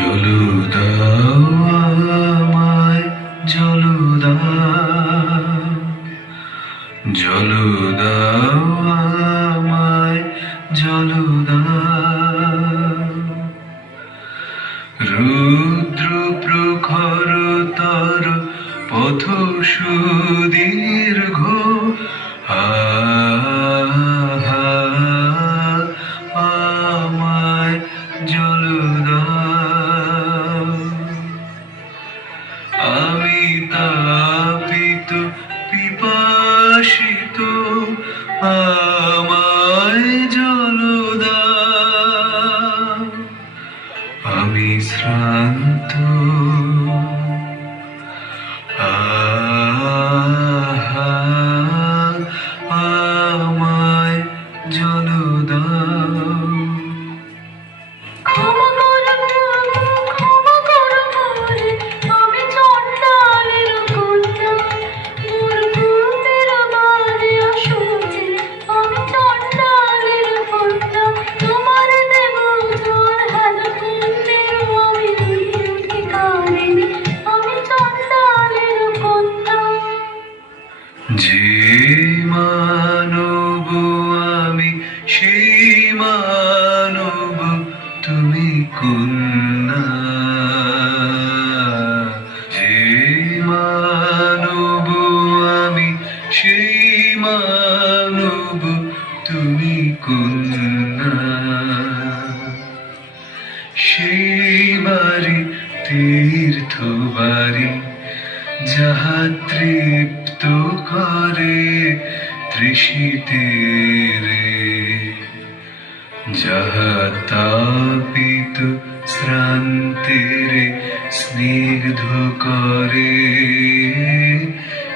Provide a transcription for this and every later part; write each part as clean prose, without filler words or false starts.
জলু দাও আমায়, জলু দাও, জলু দাও আমায়, জলু দাও। রুদ্র প্রখরতর পথ সুদীর্ঘ, আমায় জলু দাও। আমি তাপিত পিপাসিত, আমায় জলু দাও। আমি শ্রান্ত, আমায় জলু দাও। ক্ষমা করো প্রভু, ক্ষমা করো মোরে, আমি চণ্ডালের কন্যা। মোর ভূতের বাজে অসুচি, আমি চণ্ডালের কন্যা। তোমার দেব জোর হেন পুণ্যের আমি হয়ে উঠি কারিণী, আমি চণ্ডালের কন্যা। যে মানব আমি, সেই মানব তুমি কন্যা। যে মানব আমি, সেই মানব তুমি কন্যা। সেই বাড়ি তীর্থ বাড়ি, যাহা তৃপ্ত করে তৃষিতের, যাহা তাপিত শ্রান্তের স্নিগ্ধ করে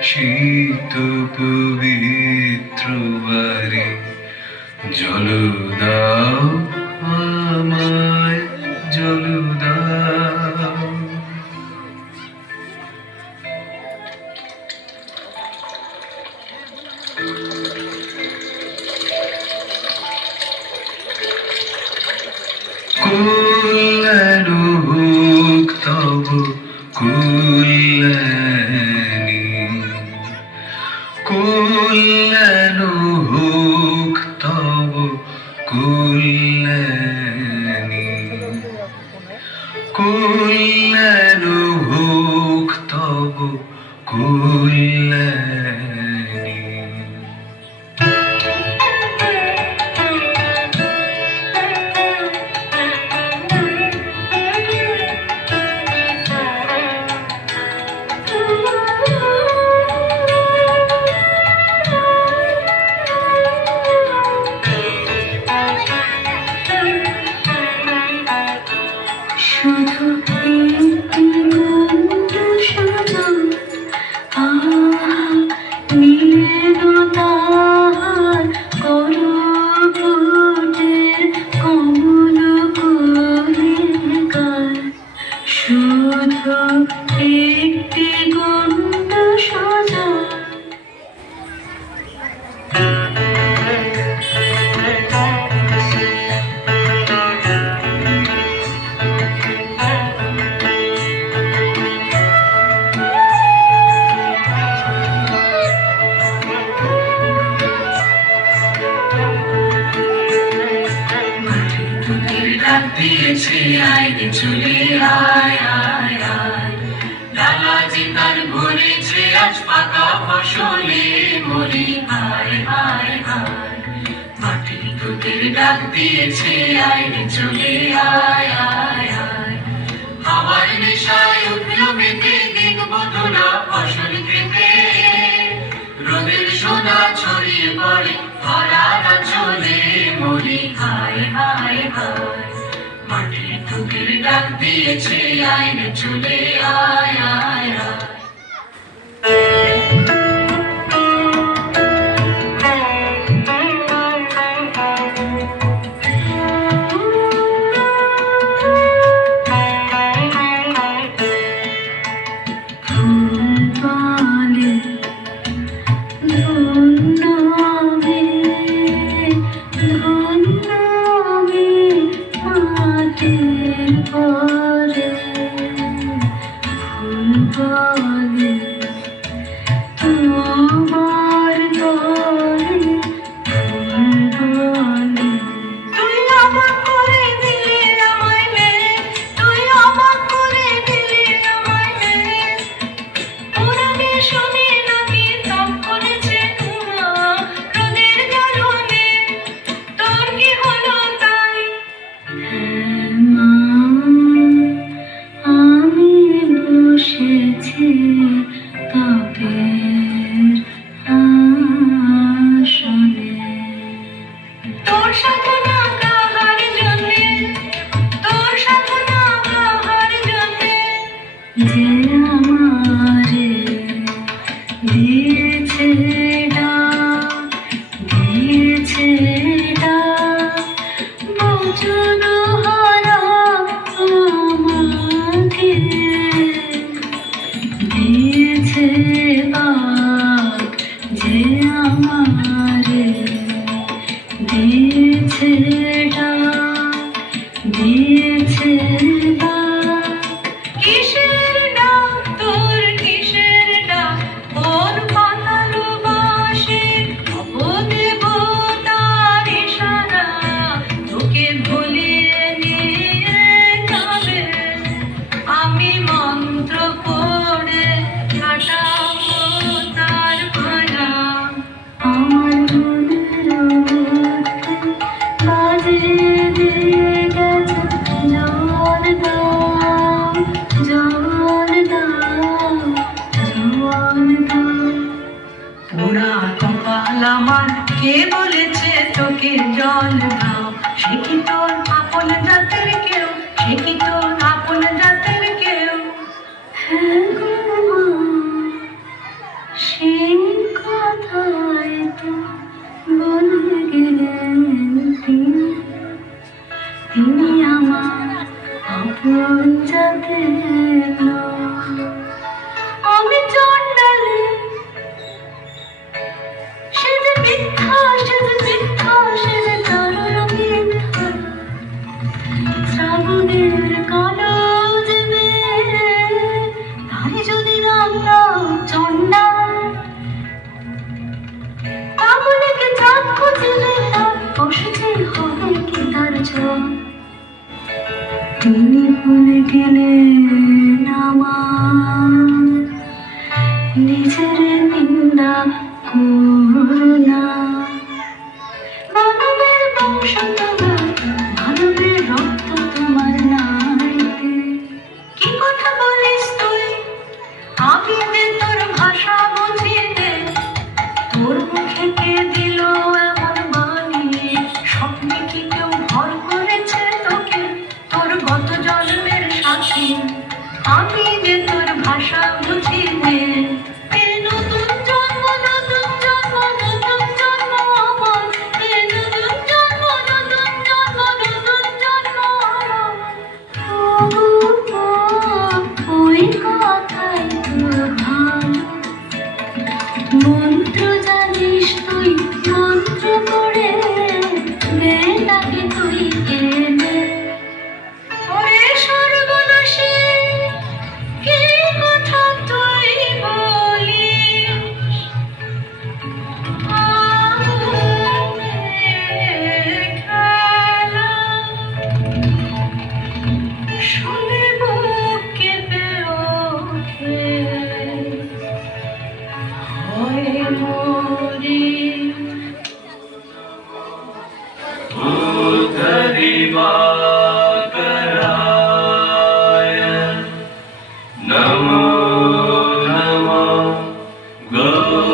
শীত পবিত্র বারে। জলু দাও আমায়, জলু দাও। কল্যাণ হোক তব কল্যাণী, কল্যাণ হোক তব কল্যাণী, কল্যাণ হোক তব কল্যাণী। শুধু একটি গন্ধ সাজা, নীলতার করপুটের কমল কলিকার। শুধু একটি গন্ধ সাজা। দিয়েছে আইনে চলে আয় আয় আয়, লালাজি তার ভরেছে আজ পাকা ফসলে মরি হায় হায় হায়। মাটি তোদের ডাক দিয়েছে আইনে চলে আয় আয় আয়। আমার নেশায় উঠল মেতে দিক বধুরা ফসল খেতে, রোদের সোনা ছড়িয়ে পড়ে খরার চলে মরি হায় হায় হায়। মাটি তোদের ডাক দিয়েছে আইনে চলে আয় আয় আয়। ধন্য আমি মাটির পরে। ওরা কপাল আমার, কে বলেছে তোকে জল দাও? সে কি তোর আপন জাতের কেউ? সে কি তোর আপন জাতের কেউ? হ্যাঁ গো মা, সেই কথাই তো বলে গেলেন তিনি। তিনি আমার আপন জাতের লোক। আমি চণ্ডালী, সে যে মিথ্যা, সে যে মিথ্যা, সে যে কারোর মিথ্যা। শ্রাবণের কালো যে মেঘ, তাই যদি নাম দাও চণ্ডাল, তাহলে কি চাঁদ খুঁজিলে তার বসেছে হবে কি তার ছোঁয়া? তিনি ভুলে গেলেন আমার নিজের নিন্দা করুণা। মানবের বংশ তোমার, মানবের রক্ত তোমার নাইতে। কি কথা বলিস তুই? আমি যে তোর ভাষা বুঝিতে। তোর মুখে কে দিল এমন বাণী? স্বপ্নে কি কেউ ভর করেছে তোকে? তোর গত জন্মের সাথী আমি যে তোর ভাষা বুঝিতে। এ নতুন জন্ম, নতুন জন্ম, নতুন জন্ম আমার। এ নতুন জন্ম, নতুন জন্ম, নতুন জন্ম আমার। ও ওই কথাই তো ভালো। মন্ত্র জানিস তুই, মন্ত্র পড়ে বেটাকে তুই কেনে। ওরে স্বর্গনাশী, কি কথা তুই বলিস? আগুনের খেলা শুনে বুক কেঁপে ওঠে, হয় মরি। उद्धरिवाकराय नमो नमो गौतमचन्द्रिमाय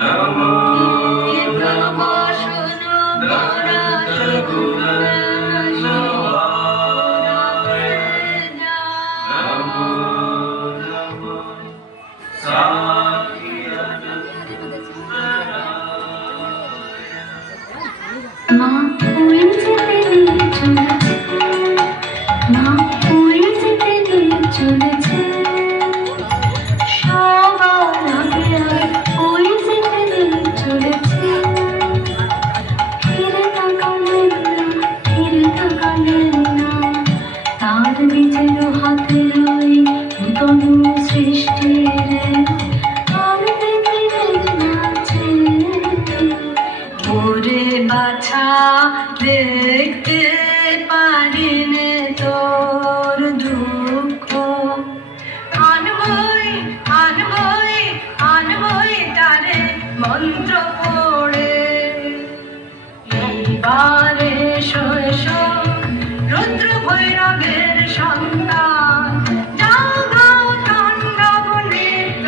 नमो नमो दन्तगुणनवाय नमो नमो মা ওই যেতে নিয়ে চলেছে, মা ওই যেতে নিয়ে চলেছে। সবার আগে আগে ওই যেতে নিয়ে চলেছে। ফিরে তাকালেন না, ফিরে তাকালেন না। তার নিজের হাতের ওই নূতন সৃষ্টির আর দেখলেন না চেয়ে। ওরে বাছা, দেখতে পারিনে তোর দুঃখ। আনবই আনবই আনবই তারে মন্ত্র পড়ে। এইবারে এসো এসো রুদ্র ভৈরবের সন্তান, যাও গাও তাণ্ডব নৃত্য।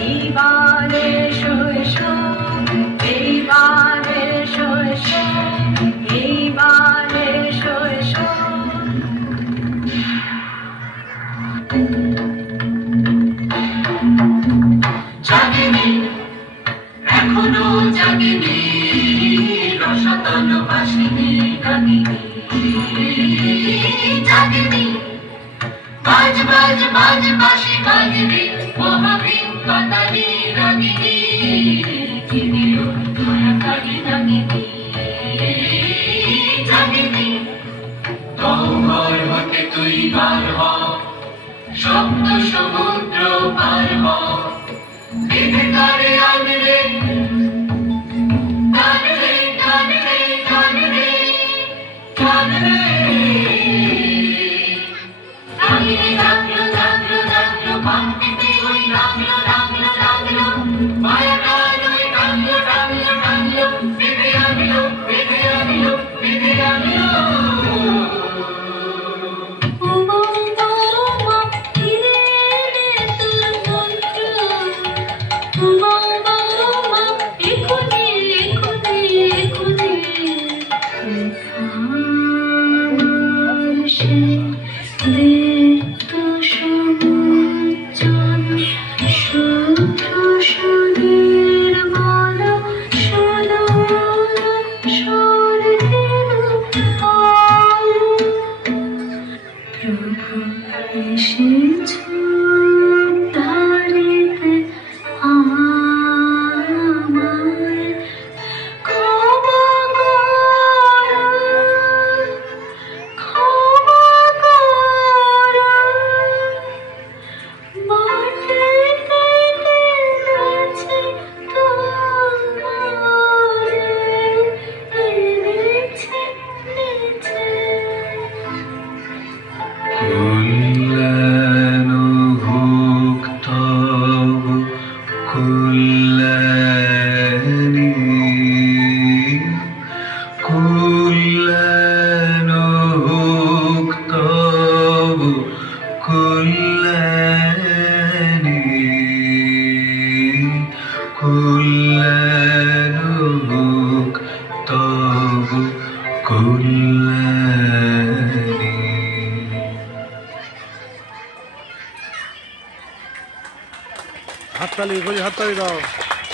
এইবারে এসো এসো, এইবারে এসো এসো, এইবারে এসো এসো। জাগিনি, এখনো জাগিনি, রসতল বাসিনি রাগিনী। জাগিনি, বাজ বাজ বাজ বাঁশি বাজবে, মহাবীর কাতারি রাগিনী। চিনিও দয়াকারী রাগিনী। জাগিনি, তোমার হতে তুই বার হ, সপ্ত সমুদ্র পার হ। বিধে করে আনরে, টানরে টানরে টানরে টানরে। রাগিনী জাগলো জাগলো জাগলো, ভাঙতে ওই লাগলো লাগলো লাগলো। মায়া কাল ওই টানলো টানলো টানলো, বিধে আনলো বিধে আনলো বিধে আনলো। ও মা, ও মা, কি ধরিতে আমায় ক্ষমা করো, ক্ষমা করো, মাটিতে টেনেছে তোমারে, এনেছে নিচে। কল্যাণ হোক তব কল্যাণী, কল্যাণ হোক তব কল্যাণী, কল্যাণ হোক তব কল্যাণী। হাততালি দাও।